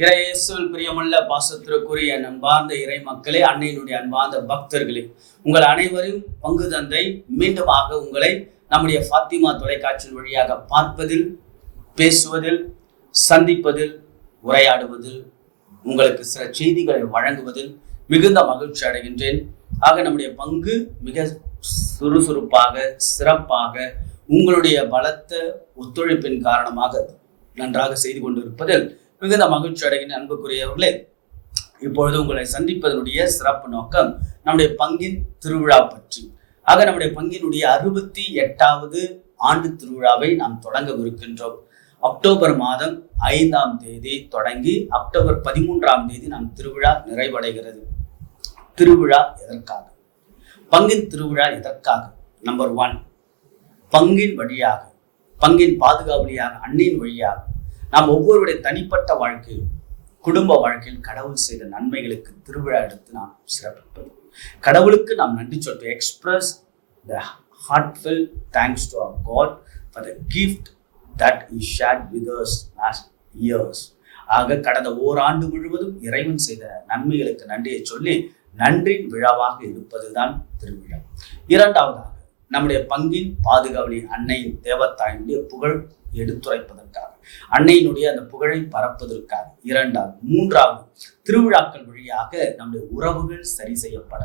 இறையேசுவில் பிரியமுள்ள பாசத்திற்குரிய அன்பார்ந்த இறை மக்களே அன்னையினுடைய அன்பார்ந்த பக்தர்களே உங்கள் அனைவரும் பங்கு தந்தை மீண்டுமாக உங்களை நம்முடைய ஃபாத்திமா தொலைக்காட்சி வழியாக பார்ப்பதில் பேசுவதில் சந்திப்பதில் உரையாடுவதில் உங்களுக்கு சில செய்திகளை வழங்குவதில் மிகுந்த மகிழ்ச்சி அடைகின்றேன். ஆக நம்முடைய பங்கு மிக சுறுசுறுப்பாக சிறப்பாக உங்களுடைய பலத்த ஒத்துழைப்பின் காரணமாக நன்றாக செய்து கொண்டிருப்பதில் மிகுந்த மகிழ்ச்சி அடைகின்ற அன்புக்குரியவர்களே இப்பொழுது உங்களை சந்திப்பதனுடைய சிறப்பு நோக்கம் நம்முடைய பங்கின் திருவிழா பற்றி. ஆக நம்முடைய பங்கினுடைய அறுபத்தி எட்டாவது ஆண்டு திருவிழாவை நாம் தொடங்கவிருக்கின்றோம். அக்டோபர் மாதம் ஐந்தாம் தேதி தொடங்கி அக்டோபர் பதிமூன்றாம் தேதி நம் திருவிழா நிறைவடைகிறது. திருவிழா எதற்காக? பங்கின் திருவிழா எதற்காக? நம்பர் ஒன் பங்கின் வழியாக பங்கின் பாதுகாவலியாக அன்னையின் வழியாக. நாம் ஒவ்வொருடைய தனிப்பட்ட வாழ்க்கையில் குடும்ப வாழ்க்கையில் கடவுள் செய்த நன்மைகளுக்கு திருவிழா எடுத்து நாம் சிறப்பிப்பது கடவுளுக்கு நாம் நன்றி சொல்றோம். Express the heartfelt thanks to our God for the gift that is shared with us last years ஆக கடந்த ஓராண்டு முழுவதும் இறைவன் செய்த நன்மைகளுக்கு நன்றியை சொல்லி நன்றின் விழாவாக இருப்பதுதான் திருவிழா. இரண்டாவதாக நம்முடைய பங்கின் பாதுகாவலி அன்னையின் தேவத்தாயினுடைய புகழ் எடுத்துரைப்பதற்காக. அன்னையினுடைய அந்த புகழை பரப்பதற்காக இரண்டாவது மூன்றாவது திருவிழாக்கள் வழியாக நம்முடைய உறவுகள் சரி செய்யப்பட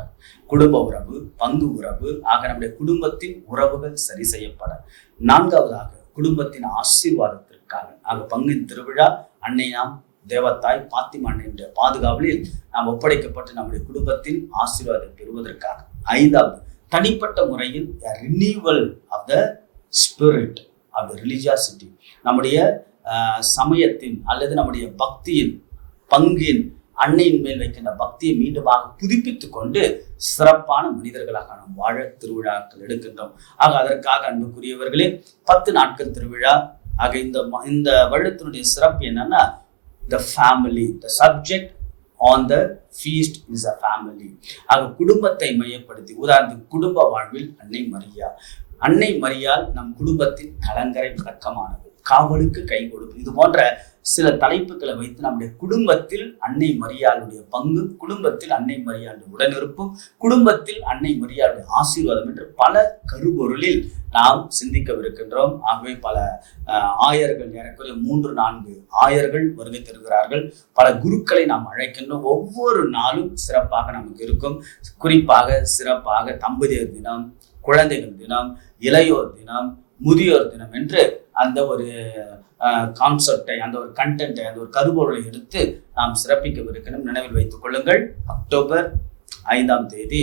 குடும்ப உறவு பங்கு உறவு ஆக நம்முடைய குடும்பத்தின் உறவுகள் சரி செய்யப்பட நான்காவதாக குடும்பத்தின் ஆசீர்வாதத்திற்காக. ஆக பங்கின் திருவிழா அன்னை நாம் தேவத்தாய் பாத்திமா என்ற பாதுகாவலில் நாம் ஒப்படைக்கப்பட்டு நம்முடைய குடும்பத்தின் ஆசீர்வாதம் பெறுவதற்காக. ஐந்தாவது தனிப்பட்ட முறையில் renewal of the spirit of the religiosity நம்முடைய சமயத்தின் அல்லது நம்முடைய பக்தியின் பங்கின் அன்னையின் மேல் வைக்கின்ற பக்தியை மீண்டுமாக புதுப்பித்து கொண்டு சிறப்பான மனிதர்களாக நாம் வாழ திருவிழாக்கள் எடுக்கின்றோம். ஆக அதற்காக அன்புக்குரியவர்களே பத்து நாட்கள் திருவிழா. ஆக இந்த இந்த வருடத்தினுடைய சிறப்பு என்னன்னா the family the subject on the feast is a family ஆக குடும்பத்தை மையப்படுத்தி உதாரணத்துக்கு குடும்ப வாழ்வில் அன்னை மரியா. அன்னை மரியால் நம் குடும்பத்தின் கலங்கரை விளக்கமானது காவலுக்கு கை கொடுக்கும் இது போன்ற சில தலைப்புகளை வைத்து நம்முடைய குடும்பத்தில் அன்னை மரியாளுடைய பங்கு குடும்பத்தில் அன்னை மரியாளுடைய உடனிருப்பும் குடும்பத்தில் அன்னை மரியாளுடைய ஆசீர்வாதம் என்று பல கருபொருளில் நாம் சிந்திக்கவிருக்கின்றோம். ஆகவே பல ஆயர்கள் ஏறக்குறைய மூன்று நான்கு ஆயர்கள் வருகை தருகிறார்கள் பல குருக்களை நாம் அழைக்கின்றோம். ஒவ்வொரு நாளும் சிறப்பாக நமக்கு இருக்கும். குறிப்பாக சிறப்பாக தம்பதியர் தினம் குழந்தைகள் தினம் இளையோர் தினம் முதியோர் தினம் என்று அந்த ஒரு கான்செப்டை அந்த ஒரு கண்டென்ட்டை அந்த ஒரு கருபொருளை எடுத்து நாம் சிறப்பிக்கவிருக்கணும். நினைவில் வைத்துக் கொள்ளுங்கள். அக்டோபர் ஐந்தாம் தேதி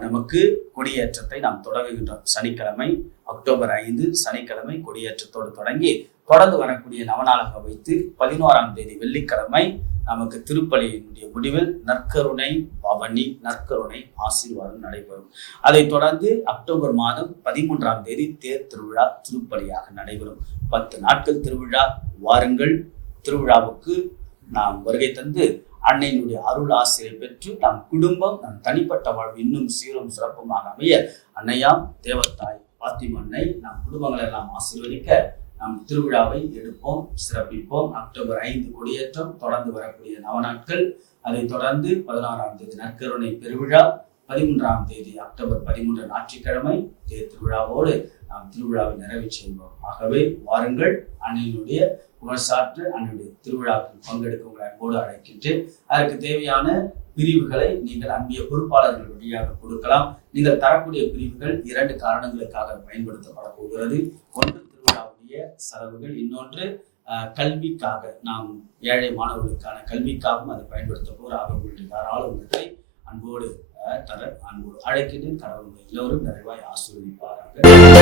நமக்கு கொடியேற்றத்தை நாம் தொடங்குகின்றோம். சனிக்கிழமை அக்டோபர் ஐந்து சனிக்கிழமை கொடியேற்றத்தோடு தொடங்கி தொடர்ந்து வரக்கூடிய நவநாளாக வைத்து பதினோராம் தேதி வெள்ளிக்கிழமை நமக்கு திருப்பலியினுடைய முடிவில் நற்கருணை பவனி நற்கருணை ஆசீர்வாதம் நடைபெறும். அதைத் தொடர்ந்து அக்டோபர் மாதம் பதிமூன்றாம் தேதி தேர் திருவிழா திருப்பலியாக நடைபெறும். பத்து நாட்கள் திருவிழா வாருங்கள். திருவிழாவுக்கு நாம் வருகை தந்து அன்னையினுடைய அருள் ஆசிரியை பெற்று நம் குடும்பம் நம் தனிப்பட்ட வாழ்வு இன்னும் சீரும் சிறப்புமாக அமைய அன்னையாம் தேவத்தாய் பாத்திமன்னை நம் குடும்பங்களை எல்லாம் ஆசீர்வதிக்க நாம் திருவிழாவை எடுப்போம் சிறப்பிப்போம். அக்டோபர் ஐந்து கொடியேற்றம் தொடர்ந்து வரக்கூடிய நவநாட்கள் அதைத் தொடர்ந்து பதினாறாம் தேதி நற்கருணை பெருவிழா பதிமூன்றாம் தேதி அக்டோபர் பதிமூன்று ஞாயிற்றுக்கிழமை தேர் திருவிழாவோடு நாம் திருவிழாவை நிறைவு செய்வோம் ஆகவே வாருங்கள். அன்னையினுடைய புகழ்சாற்று அன்னையுடைய திருவிழாவில் பங்கெடுக்க உங்களை அன்போடு அழைக்கின்றேன். அதற்கு தேவையான பிரிவுகளை நீங்கள் அன்பிய பொறுப்பாளர்கள் வழியாக கொடுக்கலாம். நீங்கள் தரக்கூடிய பிரிவுகள் இரண்டு காரணங்களுக்காக பயன்படுத்தப்பட போகிறது. ஒன்று திருவிழாவுடைய செலவுகள். இன்னொன்று கல்விக்காக. நாம் ஏழை மாணவர்களுக்கான கல்விக்காகவும் அதை பயன்படுத்த போகிற அவர்களுடைய தாராள உள்ளத்தை அன்போடு தர அன்போடு அழைக்கின்றேன். கடவுள் எல்லோரும் நிறைவாய் ஆசீர்வதிப்பார்